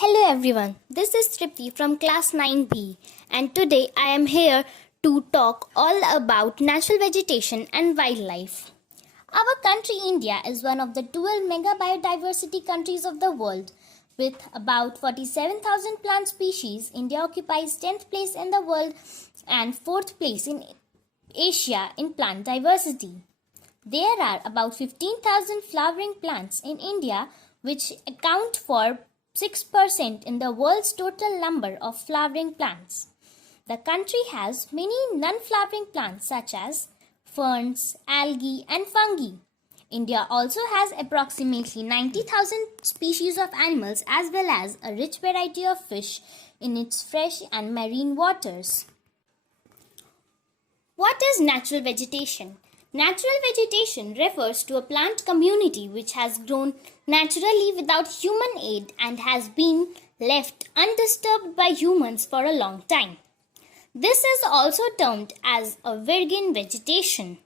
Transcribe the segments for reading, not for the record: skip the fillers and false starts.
Hello everyone, this is Tripti from class 9B and today I am here to talk all about natural vegetation and wildlife. Our country India is one of the 12 mega biodiversity countries of the world. With about 47,000 plant species, India occupies 10th place in the world and 4th place in Asia in plant diversity. There are about 15,000 flowering plants in India which account for 6% in the world's total number of flowering plants. The country has many non-flowering plants such as ferns, algae and fungi. India also has approximately 90,000 species of animals as well as a rich variety of fish in its fresh and marine waters. What is natural vegetation? Natural vegetation refers to a plant community which has grown naturally without human aid and has been left undisturbed by humans for a long time. This is also termed as a virgin vegetation.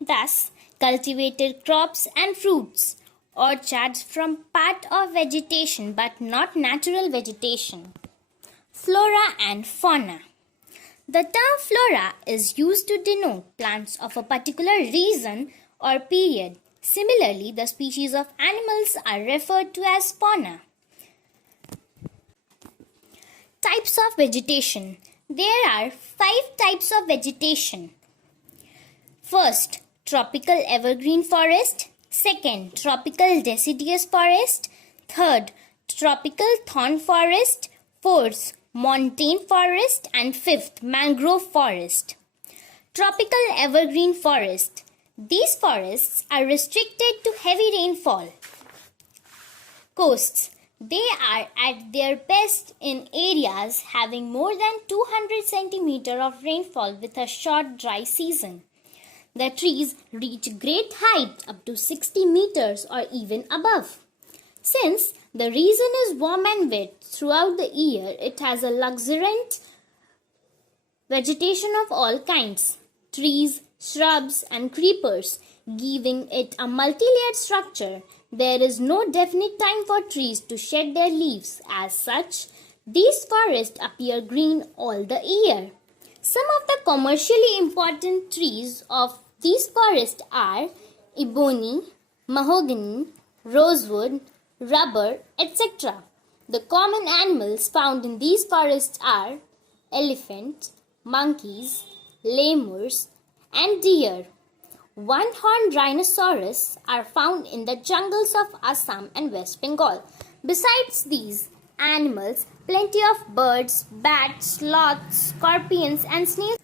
Thus, cultivated crops and fruits, orchards form part of vegetation but not natural vegetation. Flora and fauna. The term flora is used to denote plants of a particular region or period. Similarly, the species of animals are referred to as fauna. Types of vegetation. There are 5 types of vegetation. First, tropical evergreen forest. Second, tropical deciduous forest. Third, tropical thorn forest. Fourth, montane forest, and 5th, mangrove forest. Tropical evergreen forest. These forests are restricted to heavy rainfall. Coasts. They are at their best in areas having more than 200 centimeters of rainfall with a short dry season. The trees reach great height up to 60 meters or even above. Since the region is warm and wet throughout the year, it has a luxuriant vegetation of all kinds, trees, shrubs and creepers, giving it a multi-layered structure. There is no definite time for trees to shed their leaves. As such, these forests appear green all the year. Some of the commercially important trees of these forests are ebony, mahogany, rosewood, rubber, etc. The common animals found in these forests are elephant, monkeys, lemurs, and deer. One-horned rhinoceros are found in the jungles of Assam and West Bengal. Besides these animals, plenty of birds, bats, sloths, scorpions, and snails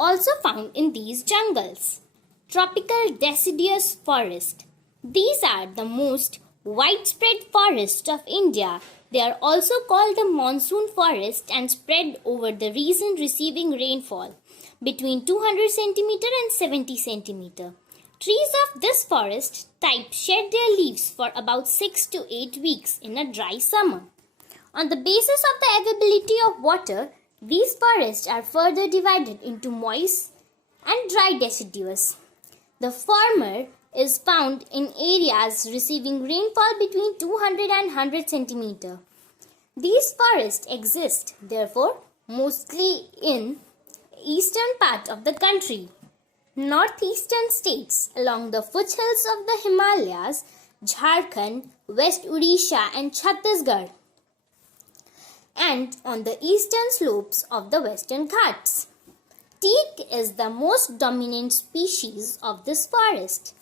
also found in these jungles. Tropical deciduous forest. These are the most widespread forests of India. They are also called the monsoon forest and spread over the region receiving rainfall between 200 cm and 70 cm. Trees of this forest type shed their leaves for about 6 to 8 weeks in a dry summer. On the basis of the availability of water, these forests are further divided into moist and dry deciduous. The former is found in areas receiving rainfall between 200 and 100 cm. These forests exist, therefore, mostly in eastern part of the country, northeastern states along the foothills of the Himalayas, Jharkhand, West Odisha and Chhattisgarh, and on the eastern slopes of the Western Ghats. Teak is the most dominant species of this forest.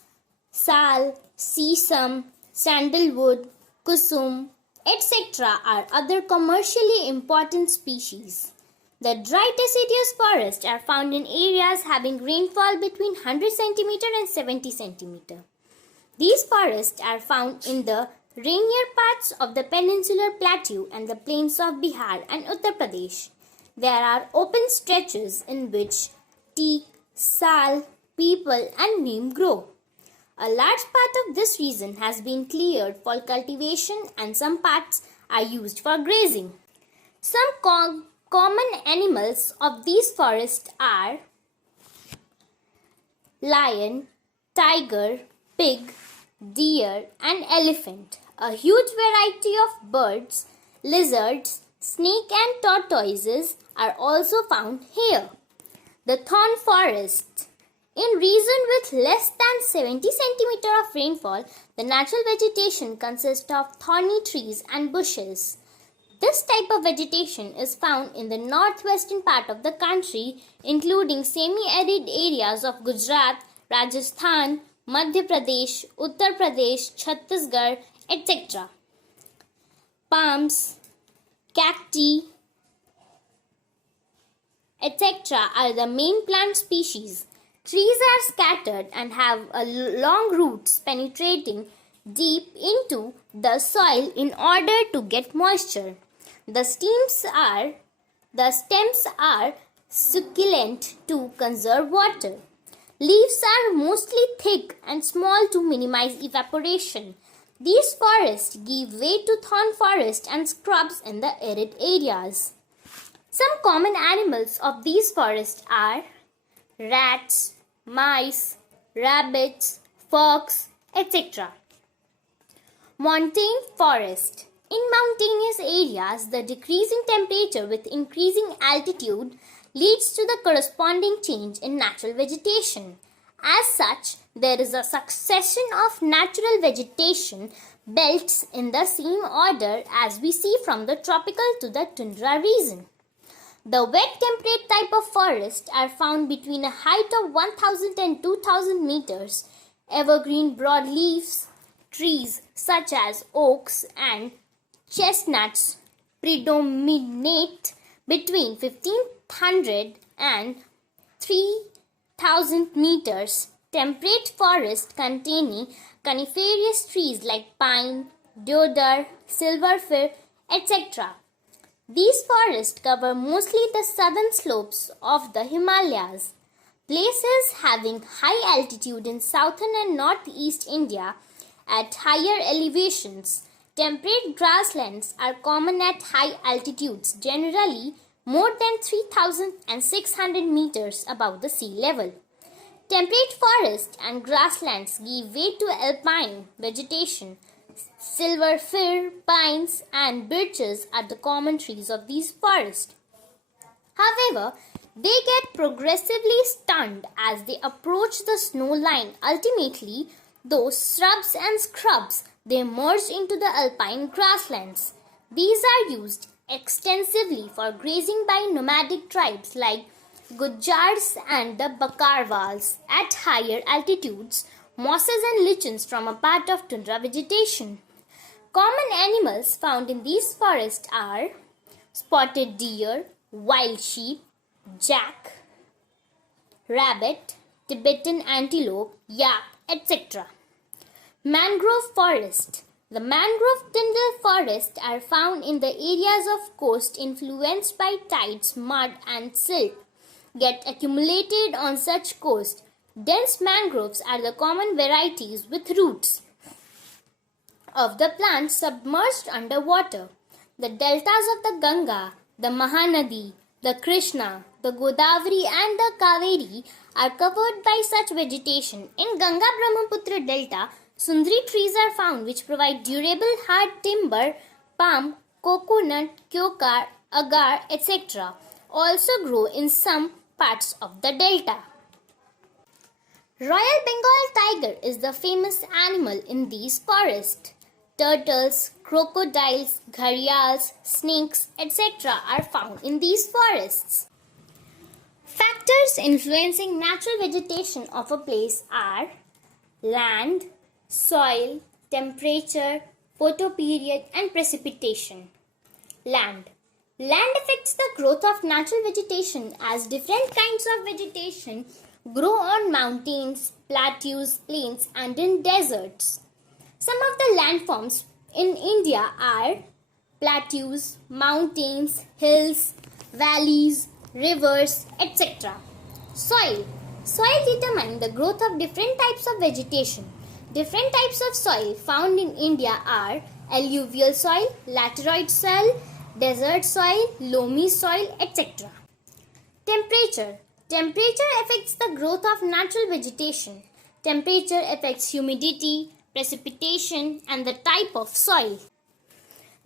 Sal, sesame, sandalwood, kusum, etc. are other commercially important species. The dry deciduous forests are found in areas having rainfall between 100 cm and 70 cm. These forests are found in the rainier parts of the peninsular plateau and the plains of Bihar and Uttar Pradesh. There are open stretches in which teak, sal, peepal and neem grow. A large part of this region has been cleared for cultivation and some parts are used for grazing. Some common animals of these forests are lion, tiger, pig, deer and elephant. A huge variety of birds lizards, snake and tortoises are also found here. The thorn forest. In region with less than 70 cm of rainfall, the natural vegetation consists of thorny trees and bushes. This type of vegetation is found in the northwestern part of the country, including semi-arid areas of Gujarat, Rajasthan, Madhya Pradesh, Uttar Pradesh, Chhattisgarh, etc. Palms, cacti, etc. are the main plant species. Trees are scattered and have long roots penetrating deep into the soil in order to get moisture. The stems are succulent to conserve water. Leaves are mostly thick and small to minimize evaporation. These forests give way to thorn forest and scrubs in the arid areas. Some common animals of these forests are rats, mice, rabbits, fox, etc. Montane forest. In mountainous areas, the decreasing temperature with increasing altitude leads to the corresponding change in natural vegetation. As such, there is a succession of natural vegetation belts in the same order as we see from the tropical to the tundra region. The wet temperate type of forests are found between a height of 1000 and 2000 meters. Evergreen broadleaves trees such as oaks and chestnuts predominate between 1500 and 3000 meters. Temperate forests containing coniferous trees like pine, deodar, silver fir, etc. These forests cover mostly the southern slopes of the Himalayas. Places having high altitude in southern and northeast India at higher elevations. Temperate grasslands are common at high altitudes, generally more than 3600 meters above the sea level. Temperate forests and grasslands give way to alpine vegetation. Silver fir, pines, and birches are the common trees of these forests. However, they get progressively stunned as they approach the snow line. Ultimately, those shrubs and scrubs, they merge into the alpine grasslands. These are used extensively for grazing by nomadic tribes like Gujars and the Bakarwals. At higher altitudes, mosses and lichens form a part of tundra vegetation. Common animals found in these forests are spotted deer, wild sheep, jack, rabbit, Tibetan antelope, yak, etc. Mangrove forest. The mangrove tundra forests are found in the areas of coast influenced by tides, mud and silt get accumulated on such coast. Dense mangroves are the common varieties with roots of the plants submerged underwater. The deltas of the Ganga, the Mahanadi, the Krishna, the Godavari and the Kaveri are covered by such vegetation. In Ganga-Brahmaputra delta, Sundri trees are found which provide durable hard timber. Palm, coconut, kyokar, agar, etc. also grow in some parts of the delta. Royal Bengal tiger is the famous animal in these forests. Turtles, crocodiles, gharials, snakes, etc. are found in these forests. Factors influencing natural vegetation of a place are land, soil, temperature, photoperiod, and precipitation. Land. Land affects the growth of natural vegetation as different kinds of vegetation grow on mountains, plateaus, plains, and in deserts. Some of the landforms in India are plateaus, mountains, hills, valleys, rivers, etc. Soil. Soil determines the growth of different types of vegetation. Different types of soil found in India are alluvial soil, laterite soil, desert soil, loamy soil, etc. Temperature. Temperature affects the growth of natural vegetation. Temperature affects humidity, precipitation, and the type of soil.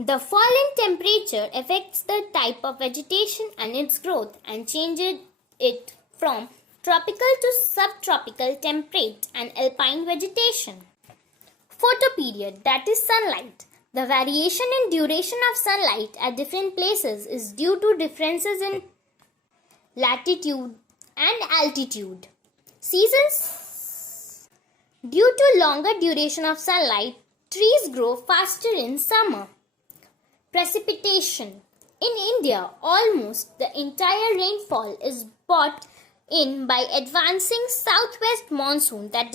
The fall in temperature affects the type of vegetation and its growth and changes it from tropical to subtropical temperate and alpine vegetation. Photoperiod, that is sunlight. The variation in duration of sunlight at different places is due to differences in latitude and altitude. Seasons. Due to longer duration of sunlight, trees grow faster in summer. Precipitation. In India, almost the entire rainfall is brought in by advancing southwest monsoon that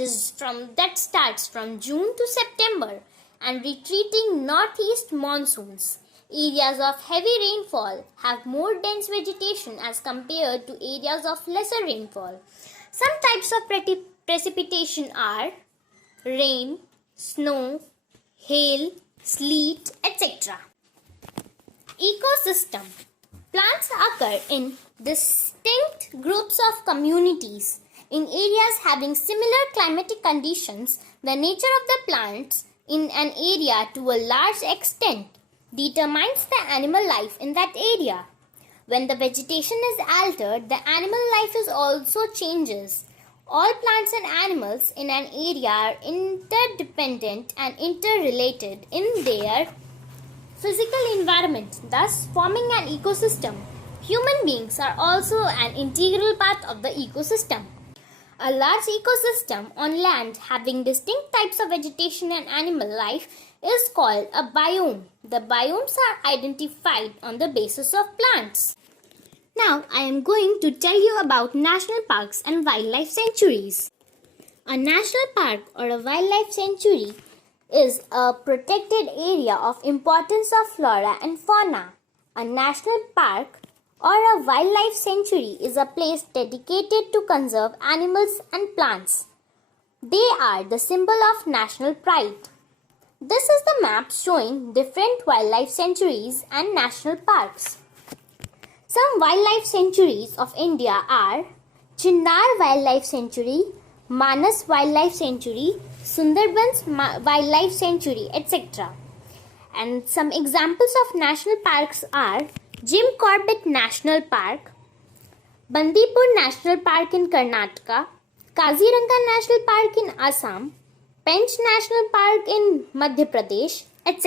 starts from June to September and retreating northeast monsoons. Areas of heavy rainfall have more dense vegetation as compared to areas of lesser rainfall. Some types of precipitation are rain, snow, hail, sleet, etc. Ecosystem. Plants occur in distinct groups of communities. In areas having similar climatic conditions, the nature of the plants in an area to a large extent determines the animal life in that area. When the vegetation is altered, the animal life is also changes. All plants and animals in an area are interdependent and interrelated in their physical environment, thus forming an ecosystem. Human beings are also an integral part of the ecosystem. A large ecosystem on land having distinct types of vegetation and animal life is called a biome. The biomes are identified on the basis of plants. Now I am going to tell you about national parks and wildlife sanctuaries. A national park or a wildlife sanctuary is a protected area of importance of flora and fauna. A national park or a wildlife sanctuary is a place dedicated to conserve animals and plants. They are the symbol of national pride. This is the map showing different wildlife sanctuaries and national parks. Some wildlife sanctuaries of India are Chinnar Wildlife Sanctuary, Manas Wildlife Sanctuary, Sundarbans Wildlife Sanctuary, etc. And some examples of national parks are Jim Corbett National Park, Bandipur National Park in Karnataka, Kaziranga National Park in Assam, Pench National Park in Madhya Pradesh, etc.